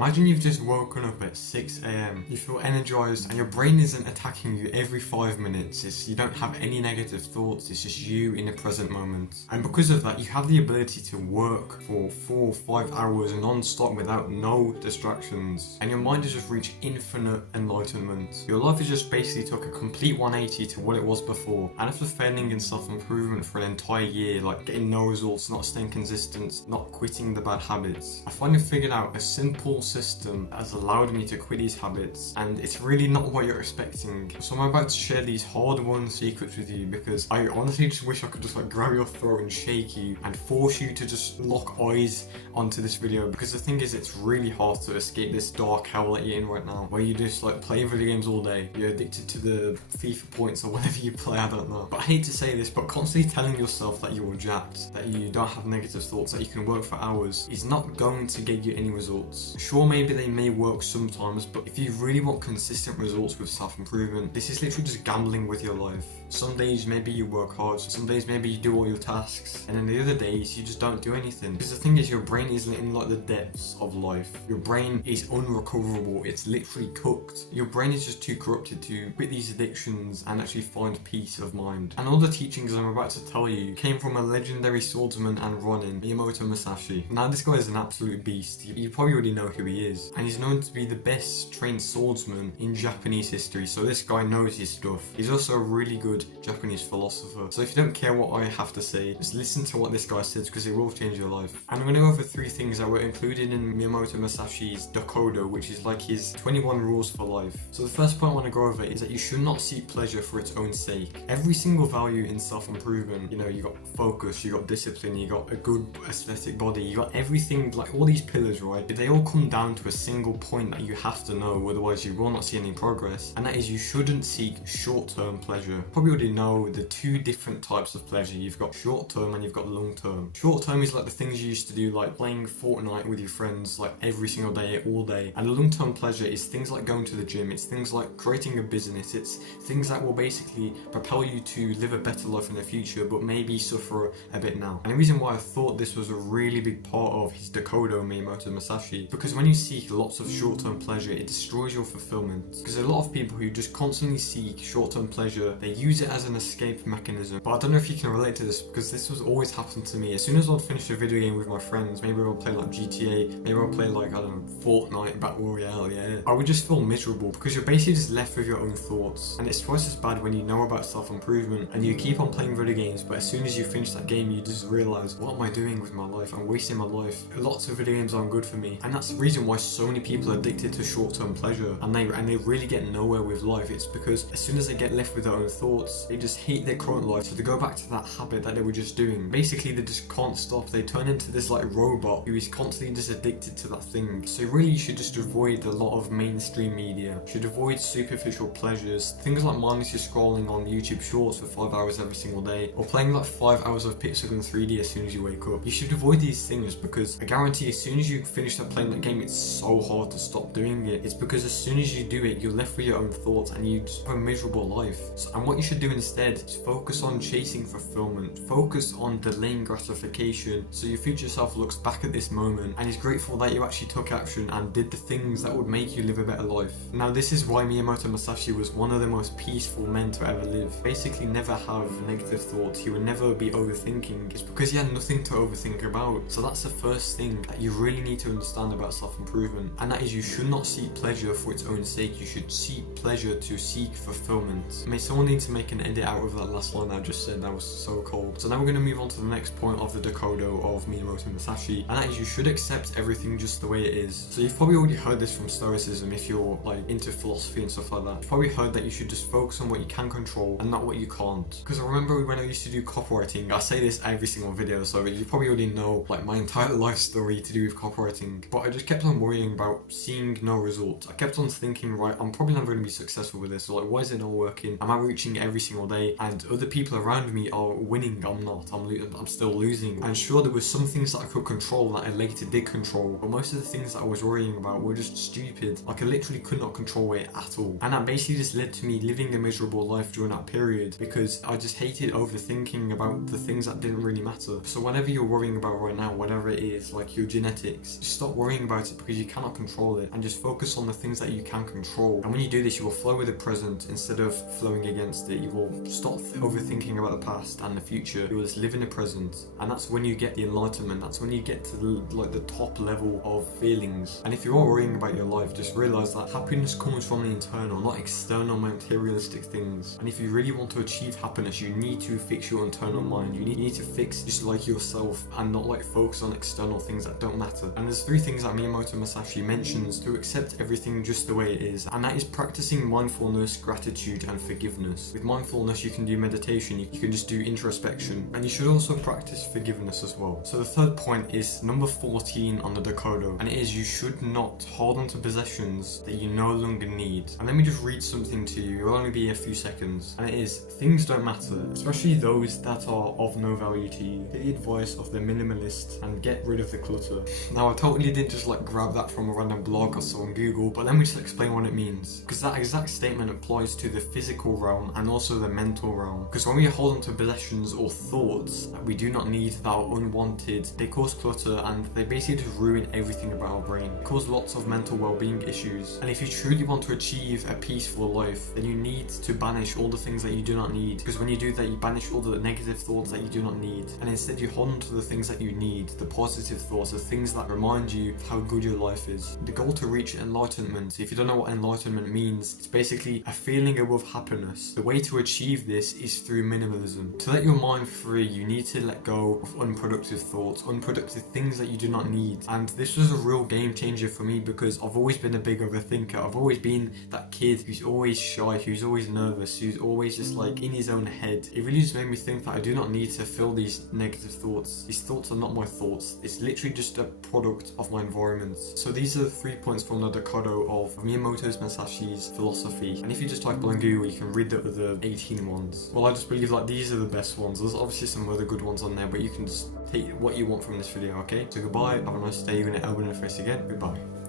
Imagine you've just woken up at 6 a.m. You feel energized and your brain isn't attacking you every 5 minutes. You don't have any negative thoughts, it's just you in the present moment. And because of that, you have the ability to work for 4 or 5 hours non-stop without no distractions. And your mind has just reached infinite enlightenment. Your life has just basically took a complete 180 to what it was before. And after failing in self-improvement for an entire year, like getting no results, not staying consistent, not quitting the bad habits, I finally figured out a simple system that has allowed me to quit these habits, and it's really not what you're expecting. So I'm about to share these hard-won secrets with you because I honestly just wish I could just like grab your throat and shake you and force you to just lock eyes onto this video, because the thing is, it's really hard to escape this dark hell that you're in right now, where you just like play video games all day, you're addicted to the FIFA points or whatever you play, I don't know. But I hate to say this, but constantly telling yourself that you're jacked, that you don't have negative thoughts, that you can work for hours is not going to get you any results. Sure, maybe they may work sometimes, but if you really want consistent results with self-improvement, this is literally just gambling with your life. Some days maybe you work hard, some days maybe you do all your tasks, and then the other days you just don't do anything. Because the thing is, your brain isn't in like the depths of life. Your brain is unrecoverable, it's literally cooked. Your brain is just too corrupted to quit these addictions and actually find peace of mind. And all the teachings I'm about to tell you came from a legendary swordsman and ronin, Miyamoto Musashi. Now this guy is an absolute beast. You probably already know who he is, and he's known to be the best trained swordsman in Japanese history, so this guy knows his stuff. He's also a really good Japanese philosopher, so if you don't care what I have to say, just listen to what this guy says, because it will change your life. And I'm going to go over 3 things that were included in Miyamoto Musashi's Dokkodo, which is like his 21 rules for life. So the first point I want to go over is that you should not seek pleasure for its own sake. Every single value in self-improvement, you know, you got focus, you got discipline, you got a good aesthetic body, you got everything, like all these pillars, right? They all come down to a single point that you have to know, otherwise you will not see any progress, and that is you shouldn't seek short-term pleasure. Probably already know the 2 different types of pleasure. You've got short-term and you've got long-term. Short-term is like the things you used to do, like playing Fortnite with your friends like every single day, all day. And the long-term pleasure is things like going to the gym, it's things like creating a business, it's things that will basically propel you to live a better life in the future, but maybe suffer a bit now. And the reason why I thought this was a really big part of his Dokkodo, Miyamoto Musashi, because when you seek lots of short-term pleasure, it destroys your fulfillment. Because a lot of people who just constantly seek short-term pleasure, they use it as an escape mechanism. But I don't know if you can relate to this, because this was always happening to me. As soon as I'd finish a video game with my friends, maybe I'll play like GTA, maybe I'll play like, I don't know, Fortnite, Battle Royale, yeah, I would just feel miserable, because you're basically just left with your own thoughts. And it's twice as bad when you know about self-improvement and you keep on playing video games, but as soon as you finish that game, you just realize, what am I doing with my life? I'm wasting my life. Lots of video games aren't good for me. And that's the reason why so many people are addicted to short-term pleasure, and they really get nowhere with life. It's because as soon as they get left with their own thoughts, they just hate their current life, so they go back to that habit that they were just doing. Basically, they just can't stop. They turn into this like robot who is constantly just addicted to that thing. So really, you should just avoid a lot of mainstream media. You should avoid superficial pleasures, things like mindlessly scrolling on YouTube Shorts for 5 hours every single day, or playing like 5 hours of Pixel in 3D as soon as you wake up. You should avoid these things, because I guarantee as soon as you finish playing that game, it's so hard to stop doing it. It's because as soon as you do it, you're left with your own thoughts and you just have a miserable life. And what you should do instead is focus on chasing fulfillment, focus on delaying gratification, so your future self looks back at this moment and is grateful that you actually took action and did the things that would make you live a better life. Now this is why Miyamoto Musashi was one of the most peaceful men to ever live. Basically never have negative thoughts, he would never be overthinking. It's because he had nothing to overthink about. So that's the first thing that you really need to understand about self-improvement, and that is you should not seek pleasure for its own sake. You should seek pleasure to seek fulfillment. May someone need to make an edit out of that last line I just said, that was so cold. So now we're going to move on to the next point of the Dokkodo of Miyamoto Musashi, and that is you should accept everything just the way it is. So you've probably already heard this from Stoicism if you're like into philosophy and stuff like that. You've probably heard that you should just focus on what you can control and not what you can't. Because I remember when I used to do copywriting, I say this every single video, so you probably already know like my entire life story to do with copywriting, but I just kept on worrying about seeing no results. I kept on thinking, right, I'm probably never going to be successful with this, so like, why is it not working? Am I reaching every single day? And other people around me are winning, I'm not. I'm still losing. And sure, there was some things that I could control that I later did control, but most of the things that I was worrying about were just stupid. Like I literally could not control it at all. And that basically just led to me living a miserable life during that period, because I just hated overthinking about the things that didn't really matter. So whatever you're worrying about right now, whatever it is, like your genetics, just stop worrying about it because you cannot control it, and just focus on the things that you can control. And when you do this, you will flow with the present instead of flowing against it. You will stop overthinking about the past and the future. You will just live in the present, and that's when you get the enlightenment. That's when you get to the top level of feelings. And if you're worrying about your life, just realize that happiness comes from the internal, not external materialistic things. And if you really want to achieve happiness, you need to fix your internal mind. You need to fix just like yourself and not like focus on external things that don't matter. And there's 3 things that Miyamoto Musashi mentions to accept everything just the way it is, and that is practicing mindfulness, gratitude, and forgiveness. With mindfulness, you can do meditation, you can just do introspection, and you should also practice forgiveness as well. So the third point is number 14 on the Dokkodo, and it is you should not hold on to possessions that you no longer need. And let me just read something to you. It'll only be a few seconds, and it is, things don't matter, especially those that are of no value to you. Take the advice of the minimalist and get rid of the clutter. Now, I totally didn't just like grab that from a random blog or so on Google, but let me just explain what it means, because that exact statement applies to the physical realm and also the mental realm. Because when we hold on to possessions or thoughts that we do not need, that are unwanted, they cause clutter, and they basically just ruin everything about our brain. They cause lots of mental well-being issues. And if you truly want to achieve a peaceful life, then you need to banish all the things that you do not need, because when you do that, you banish all the negative thoughts that you do not need, and instead you hold on to the things that you need, the positive thoughts, the things that remind you of how good your life is. The goal to reach enlightenment, if you don't know what enlightenment means, it's basically a feeling above happiness. The way to achieve this is through minimalism. To let your mind free, you need to let go of unproductive thoughts, unproductive things that you do not need. And this was a real game changer for me, because I've always been a big overthinker. I've always been that kid who's always shy, who's always nervous, who's always just like in his own head. It really just made me think that I do not need to fill these negative thoughts. These thoughts are not my thoughts. It's literally just a product of my environment. So these are the 3 points from the Dokkodo of Miyamoto Musashi's philosophy. And if you just type on Google, you can read the other 18 ones. Well, I just believe like these are the best ones. There's obviously some other good ones on there, but you can just take what you want from this video, okay? So goodbye, have a nice day, you're gonna elbow in the face again, goodbye.